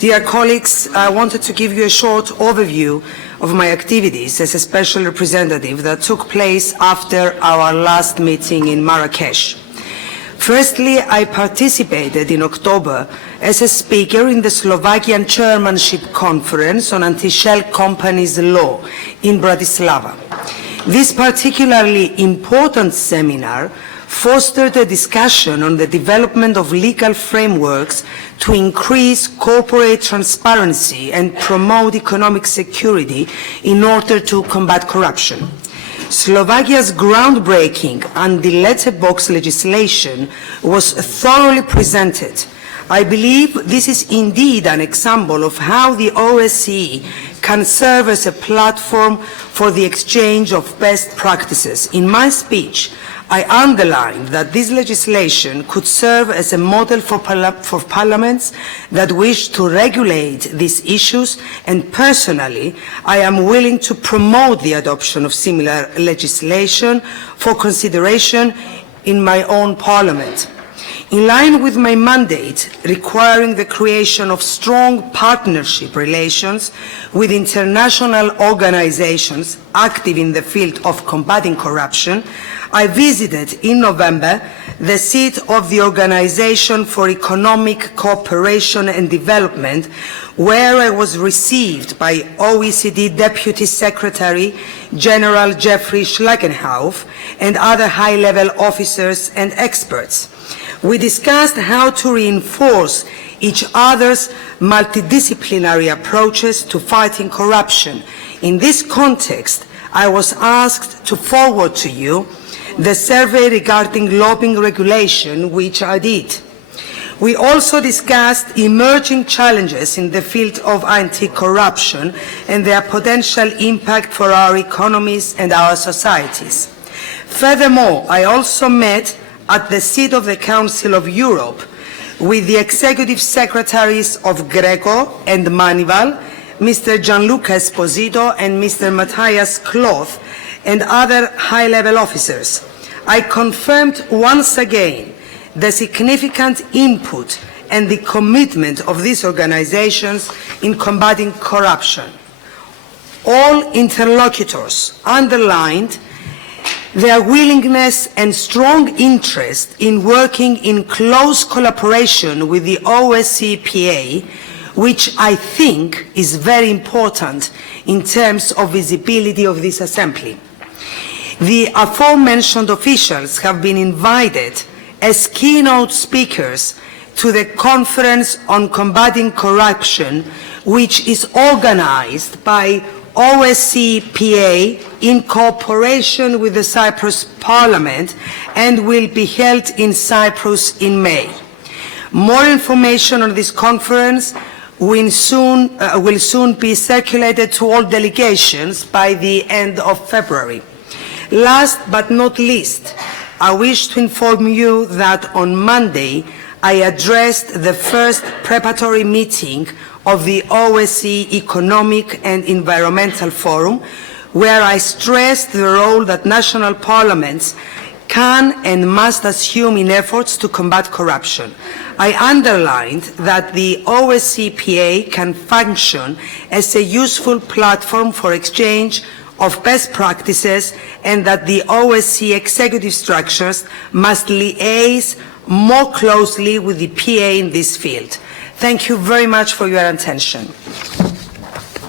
Dear colleagues, I wanted to give you a short overview of my activities as a special representative that took place after our last meeting in Marrakesh. Firstly, I participated in October as a speaker in the Slovakian Chairmanship Conference on Anti-Shell Companies Law in Bratislava. This particularly important seminar fostered a discussion on the development of legal frameworks to increase corporate transparency and promote economic security in order to combat corruption. Slovakia's groundbreaking anti-letterbox legislation was thoroughly presented. I believe this is indeed an example of how the OSCE can serve as a platform for the exchange of best practices. In my speech, I underlined that this legislation could serve as a model for parliaments that wish to regulate these issues, and personally, I am willing to promote the adoption of similar legislation for consideration in my own parliament. In line with my mandate requiring the creation of strong partnership relations with international organizations active in the field of combating corruption, I visited in November the seat of the Organization for Economic Cooperation and Development, where I was received by OECD Deputy Secretary General Jeffrey Schlagenhauf and other high-level officers and experts. We discussed how to reinforce each other's multidisciplinary approaches to fighting corruption. In this context, I was asked to forward to you the survey regarding lobbying regulation, which I did. We also discussed emerging challenges in the field of anti-corruption and their potential impact for our economies and our societies. Furthermore, I also met at the seat of the Council of Europe with the executive secretaries of Greco and Manival, Mr. Gianluca Esposito and Mr. Matthias Kloth, and other high-level officers. I confirmed once again the significant input and the commitment of these organizations in combating corruption. All interlocutors underlined their willingness and strong interest in working in close collaboration with the OSCE, which I think is very important in terms of visibility of this assembly. The aforementioned officials have been invited as keynote speakers to the Conference on Combating Corruption, which is organized by OSCE in cooperation with the Cyprus Parliament and will be held in Cyprus in May. More information on this conference will soon be circulated to all delegations by the end of February. Last but not least, I wish to inform you that on Monday I addressed the first preparatory meeting of the OSCE Economic and Environmental Forum, where I stressed the role that national parliaments can and must assume in efforts to combat corruption. I underlined that the OSCE can function as a useful platform for exchange of best practices, and that the OSCE executive structures must liaise more closely with the PA in this field. Thank you very much for your attention.